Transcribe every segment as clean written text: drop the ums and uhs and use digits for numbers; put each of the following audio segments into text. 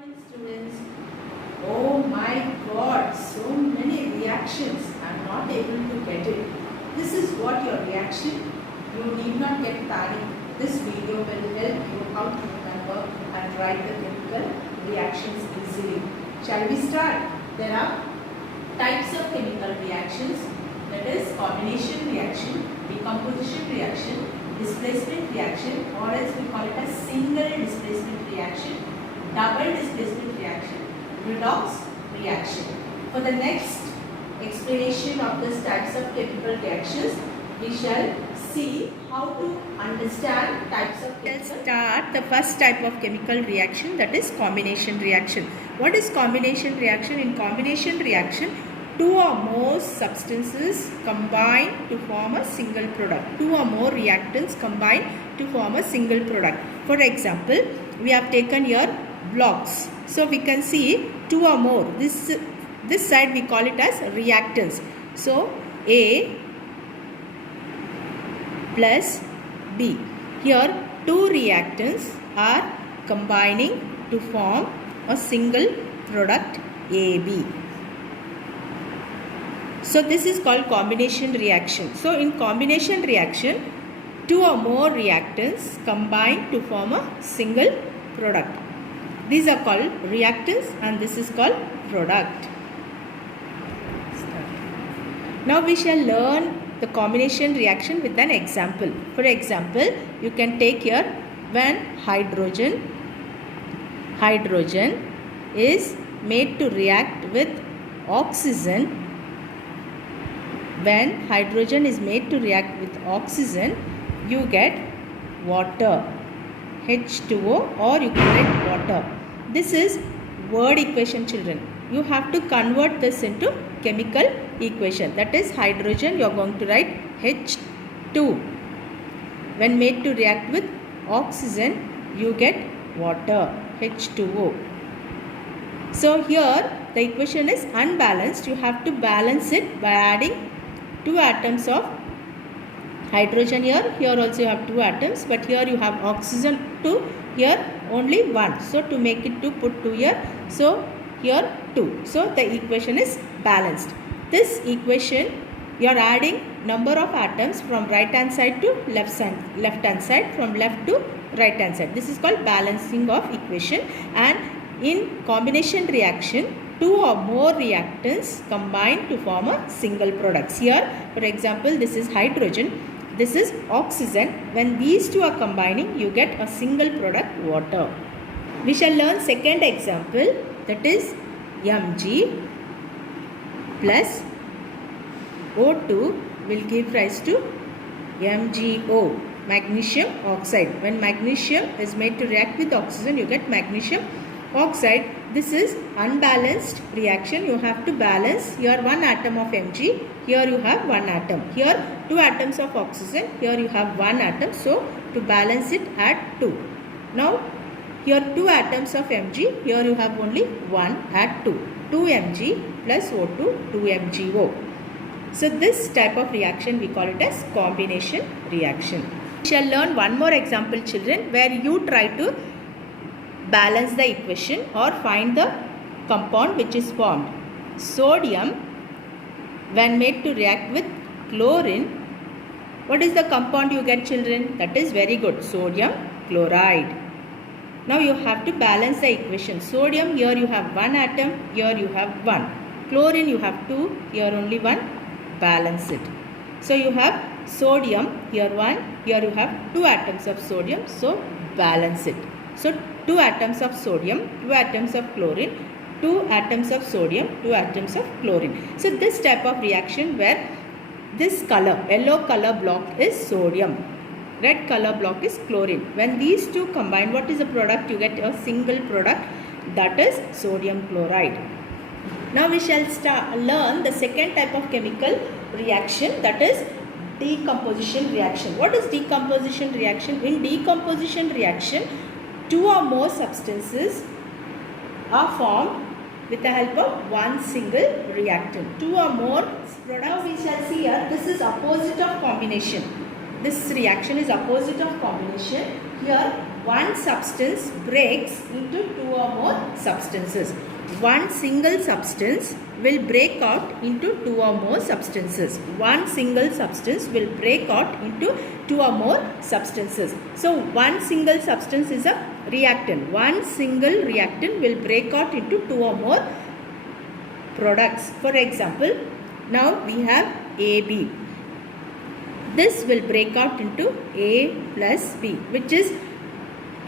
Morning students. Oh my god, so many reactions. I'm not able to get it. This is what your reaction. You need not get panic. This video will help you how to remember and write the chemical reactions easily. Shall we start? There are types of chemical reactions, that is combination reaction, decomposition reaction, displacement reaction, or as we call it a single displacement reaction, double displacement reaction, redox reaction. For the next explanation of these types of chemical reactions, we shall see how to understand types of chemical. Let's start the first type of chemical reaction, that is combination reaction. What is combination reaction? In combination reaction, two or more substances combine to form a single product. Two or more reactants combine to form a single product. For example, we have taken here blocks. So we can see two or more. This side we call it as reactants. So A plus B. Here two reactants are combining to form a single product AB. So this is called combination reaction. So in combination reaction, two or more reactants combine to form a single product. These are called reactants and this is called product. Now we shall learn the combination reaction with an example. For example, you can take here when hydrogen is made to react with oxygen. When hydrogen is made to react with oxygen, you get water, H2O, or you can get water. This is word equation, children. You have to convert this into chemical equation. That is hydrogen, you are going to write H2. When made to react with oxygen, you get water, H2O. So here the equation is unbalanced. You have to balance it by adding two atoms of hydrogen here. Here also you have two atoms, but here you have oxygen 2, here only 1. So to make it 2, put 2 here. So here 2. So the equation is balanced. This equation, you are adding number of atoms from right hand side to left hand side, from left to right hand side. This is called balancing of equation. And in combination reaction, two or more reactants combine to form a single product. Here, for example, this is hydrogen, this is oxygen. When these two are combining, you get a single product, water. We shall learn second example, that is Mg plus O2 will give rise to MgO, magnesium oxide. When magnesium is made to react with oxygen, you get magnesium oxide. This is unbalanced reaction. You have to balance. Here one atom of Mg, here you have one atom. Here two atoms of oxygen, here you have one atom. So to balance it, add 2. Now here two atoms of Mg, here you have only one, add 2. 2Mg plus O2, 2MgO. So this type of reaction we call it as combination reaction. We shall learn one more example, children, where you try to balance the equation or find the compound which is formed. Sodium, when made to react with chlorine, what is the compound you get, children? That is very good, sodium chloride. Now you have to balance the equation. Sodium, here you have one atom, here you have one. Chlorine you have 2, here only 1. Balance it. So you have sodium, here 1, here you have 2 atoms of sodium, so balance it. So 2 atoms of sodium, 2 atoms of chlorine, 2 atoms of sodium, 2 atoms of chlorine. So this type of reaction where this color, yellow color block is sodium, red color block is chlorine. When these two combine, what is the product? You get a single product, that is sodium chloride. Now we shall learn the second type of chemical reaction, that is decomposition reaction. What is decomposition reaction? In decomposition reaction, two or more substances are formed with the help of one single reactant. Two or more products. Now we shall see here, this is opposite of combination. This reaction is opposite of combination. Here one substance breaks into two or more substances. One single substance will break out into two or more substances. One single substance will break out into two or more substances. So one single substance is a reactant. One single reactant will break out into two or more products. For example, now we have AB. This will break out into A plus B, which is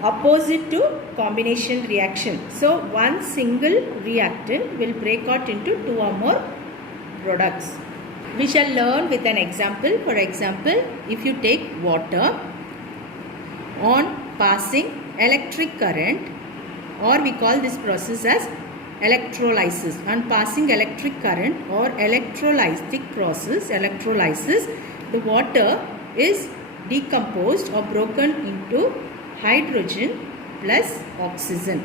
opposite to combination reaction. So one single reactant will break out into two or more products. We shall learn with an example. For example, if you take water, on passing electric current, or we call this process as electrolysis. On passing electric current or electrolytic process, electrolysis, the water is decomposed or broken into hydrogen plus oxygen.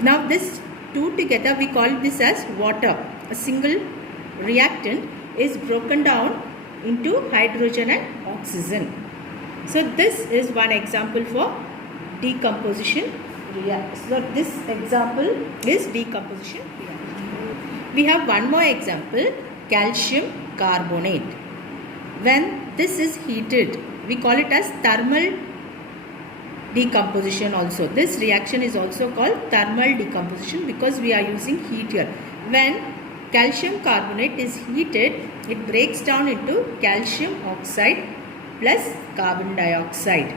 Now this two together, we call this as water. A single reactant is broken down into hydrogen and oxygen. So this is one example for decomposition reaction. So this example is decomposition reaction. We have one more example, calcium carbonate. When this is heated, we call it as thermal decomposition also. This reaction is also called thermal decomposition because we are using heat here. When calcium carbonate is heated, it breaks down into calcium oxide plus carbon dioxide.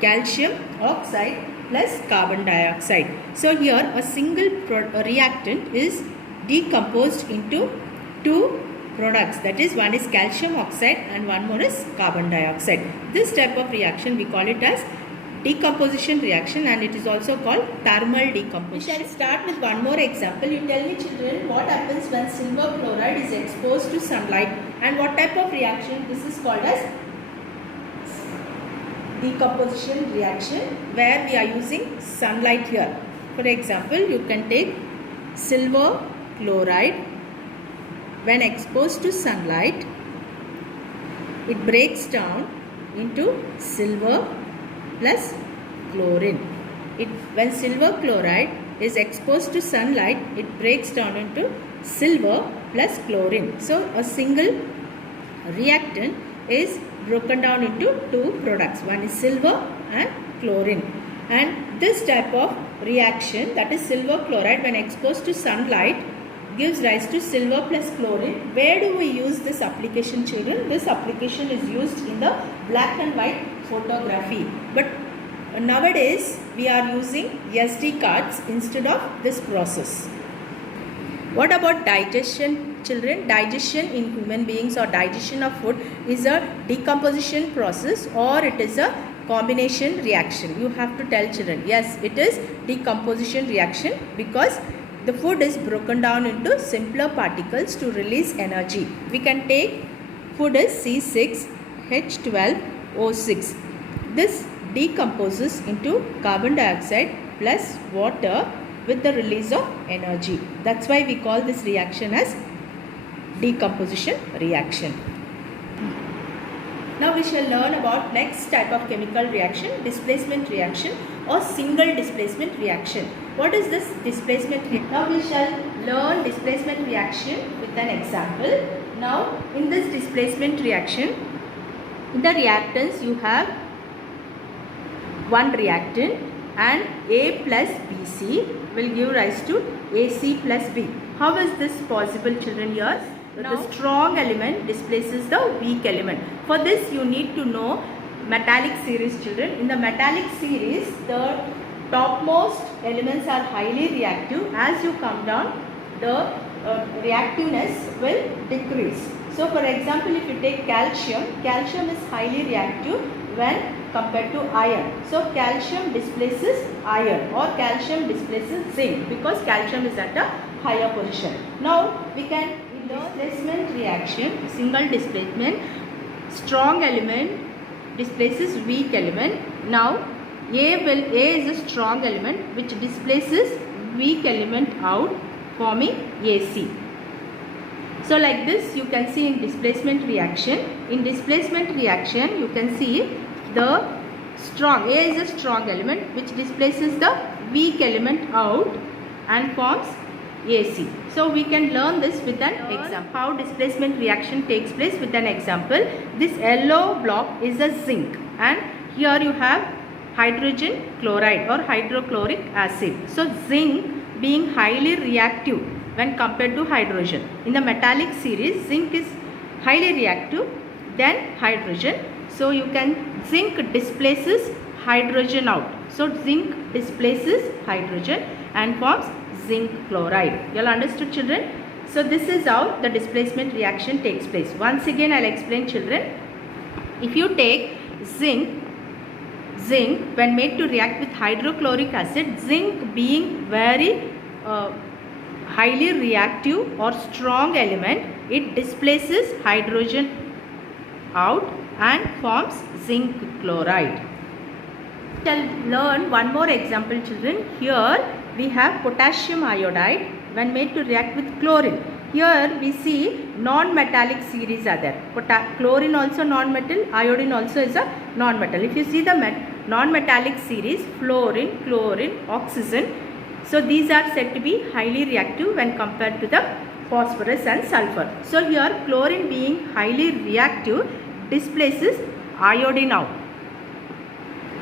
Calcium oxide plus carbon dioxide. So here a single reactant is decomposed into two products, that is, one is calcium oxide and one more is carbon dioxide. This type of reaction we call it as decomposition reaction, and it is also called thermal decomposition. We shall start with one more example. You tell me, children, what happens when silver chloride is exposed to sunlight and what type of reaction this is called as decomposition reaction, where we are using sunlight here. For example, you can take silver chloride. When exposed to sunlight, it breaks down into silver plus chlorine. When silver chloride is exposed to sunlight, it breaks down into silver plus chlorine. So a single reactant is broken down into two products. One is silver and chlorine. And this type of reaction, that is silver chloride, when exposed to sunlight, gives rise to silver plus chlorine. Where do we use this application, children? This application is used in the black and white photography. But nowadays we are using SD cards instead of this process. What about digestion, children? Digestion in human beings or digestion of food is a decomposition process or it is a combination reaction. You have to tell children, yes, it is decomposition reaction because the food is broken down into simpler particles to release energy. We can take food as C6H12O6. This decomposes into carbon dioxide plus water with the release of energy. That's why we call this reaction as decomposition reaction. Now we shall learn about next type of chemical reaction, displacement reaction or single displacement reaction. What is this displacement reaction? Now we shall learn displacement reaction with an example. Now in this displacement reaction, in the reactants you have one reactant and A plus BC will give rise to AC plus B. How is this possible, children? Here the strong element displaces the weak element. For this you need to know metallic series, children. In the metallic series, the topmost elements are highly reactive. As you come down, the reactiveness will decrease. So for example, if you take calcium, calcium is highly reactive when compared to iron. So calcium displaces iron or calcium displaces zinc because calcium is at a higher position. Now we can, in the displacement reaction, single displacement, strong element displaces weak element. Now A is a strong element which displaces weak element out, forming AC. So like this you can see in displacement reaction. In displacement reaction you can see the strong. A is a strong element which displaces the weak element out and forms AC. So we can learn this with an example. How displacement reaction takes place with an example. This yellow block is a zinc, and here you have hydrogen chloride or hydrochloric acid. So zinc being highly reactive when compared to hydrogen. In the metallic series, zinc is highly reactive than hydrogen. So you can, zinc displaces hydrogen out. So zinc displaces hydrogen and forms zinc chloride. You all understood, children? So this is how the displacement reaction takes place. Once again I will explain, children. If you take zinc when made to react with hydrochloric acid, zinc being very highly reactive or strong element, it displaces hydrogen out and forms zinc chloride. We shall learn one more example, children. Here we have potassium iodide when made to react with chlorine. Here we see non-metallic series are there. Chlorine also non-metal, iodine also is a non-metal. If you see the non-metallic series, fluorine, chlorine, oxygen, so these are said to be highly reactive when compared to the phosphorus and sulfur. So here chlorine being highly reactive displaces iodine out.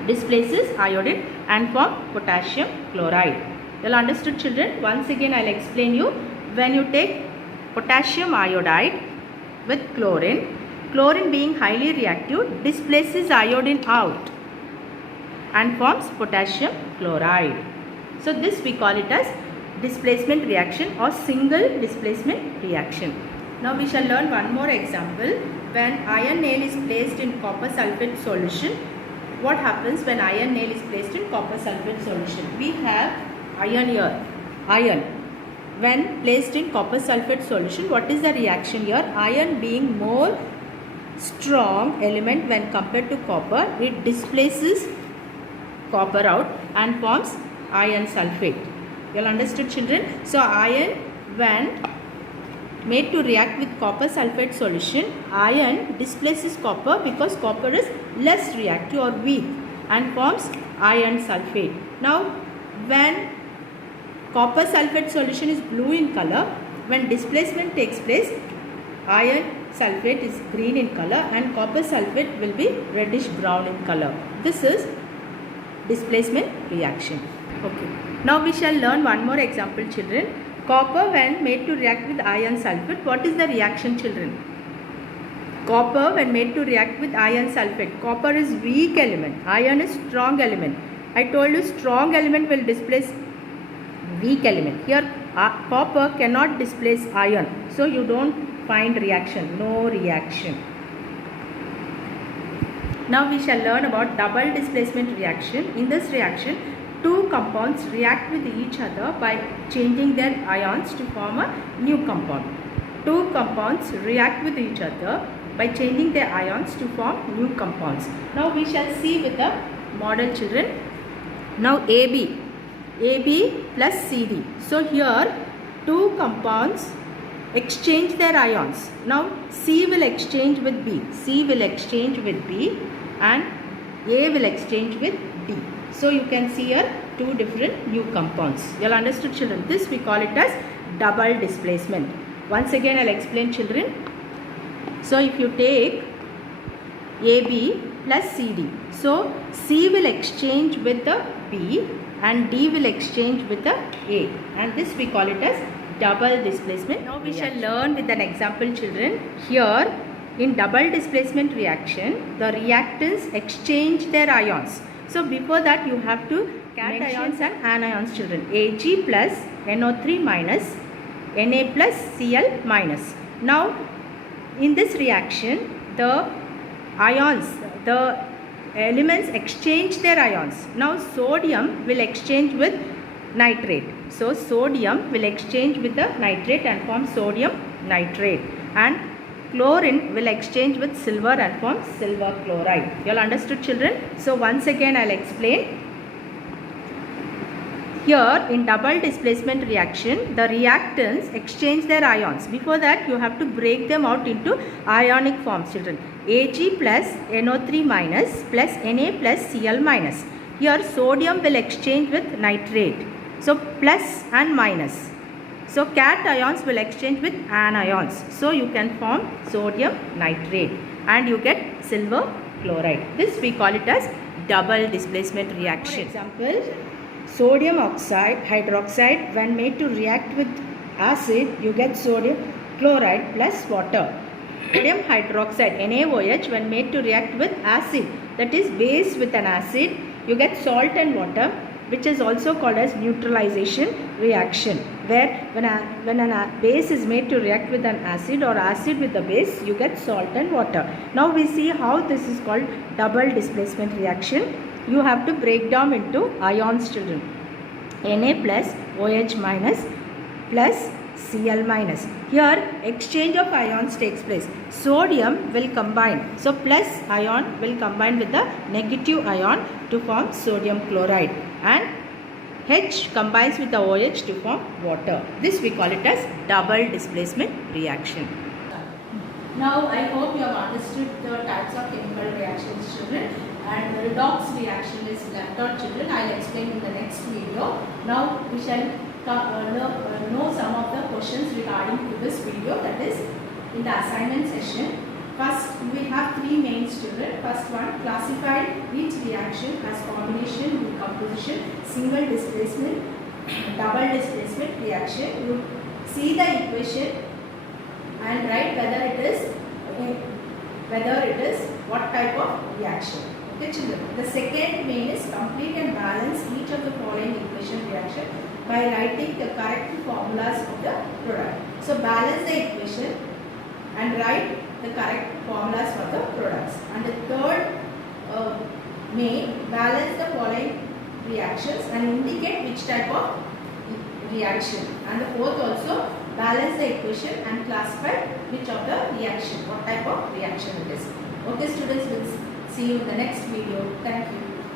Displaces iodine and form potassium chloride. You all understood, children? Once again I will explain you. When you take potassium iodide with chlorine, chlorine being highly reactive displaces iodine out and forms potassium chloride. So this we call it as displacement reaction or single displacement reaction. Now we shall learn one more example. When iron nail is placed in copper sulfate solution, what happens when iron nail is placed in copper sulfate solution? We have iron here. Iron. When placed in copper sulfate solution, what is the reaction here? Iron being more strong element when compared to copper, it displaces copper out and forms iron sulfate. You all understood, children? So iron when made to react with copper sulfate solution, iron displaces copper because copper is less reactive or weak and forms iron sulfate. Now when copper sulfate solution is blue in color, when displacement takes place, iron sulfate is green in color and copper sulfate will be reddish brown in color. This is displacement reaction. Okay. Now we shall learn one more example, children. Copper when made to react with iron sulfate, what is the reaction, children? Copper when made to react with iron sulfate, copper is weak element, iron is strong element. I told you strong element will displace weak element. Here copper cannot displace iron, so you don't find reaction, no reaction. Now we shall learn about double displacement reaction. In this reaction, two compounds react with each other by changing their ions to form a new compound. Two compounds react with each other by changing their ions to form new compounds. Now we shall see with the model, children. Now AB plus CD. So here two compounds exchange their ions. Now C will exchange with B, C will exchange with B and A will exchange with D. So you can see here two different new compounds. You all understood, children? This we call it as double displacement. Once again I will explain, children. So if you take AB plus CD, so C will exchange with the B and D will exchange with the A, and this we call it as double displacement. Now we shall learn with an example, children. Here in double displacement reaction, the reactants exchange their ions. So before that you have to cations and anions, children. Ag plus NO3 minus, Na plus Cl minus. Now in this reaction, the ions, the elements exchange their ions. Now sodium will exchange with nitrate. So sodium will exchange with the nitrate and form sodium nitrate, and chlorine will exchange with silver and form silver chloride. You all understood, children? So once again I will explain. Here in double displacement reaction, the reactants exchange their ions. Before that you have to break them out into ionic forms, children. Ag plus NO3 minus plus Na plus Cl minus. Here sodium will exchange with nitrate. So plus and minus. So cations will exchange with anions. So you can form sodium nitrate and you get silver chloride. This we call it as double displacement reaction. For example, sodium oxide, hydroxide, when made to react with acid, you get sodium chloride plus water. Sodium hydroxide, NaOH, when made to react with acid, that is base with an acid, you get salt and water, which is also called as neutralization reaction, where when a base is made to react with an acid or acid with the base, you get salt and water. Now we see how this is called double displacement reaction. You have to break down into ions, children. Na plus OH minus plus Cl minus. Here exchange of ions takes place. Sodium will combine. So plus ion will combine with the negative ion to form sodium chloride. And H combines with the OH to form water. This we call it as double displacement reaction. Now I hope you have understood the types of chemical reactions, children. And the redox reaction is left out, children. I will explain in the next video. Now we shall know some of the questions regarding to this video, that is in the assignment session. First, we have three main, children. First one, classify each reaction as combination, decomposition, single displacement, double displacement reaction. You see the equation and write whether it is what type of reaction. Okay, children. The second main is complete and balance each of the following equation reaction by writing the correct formulas of the product. So balance the equation and write the correct formulas for the products. And the third main, balance the following reactions and indicate which type of reaction. And the fourth also, balance the equation and classify which of the reaction, what type of reaction it is. Okay students, we'll see you in the next video. Thank you.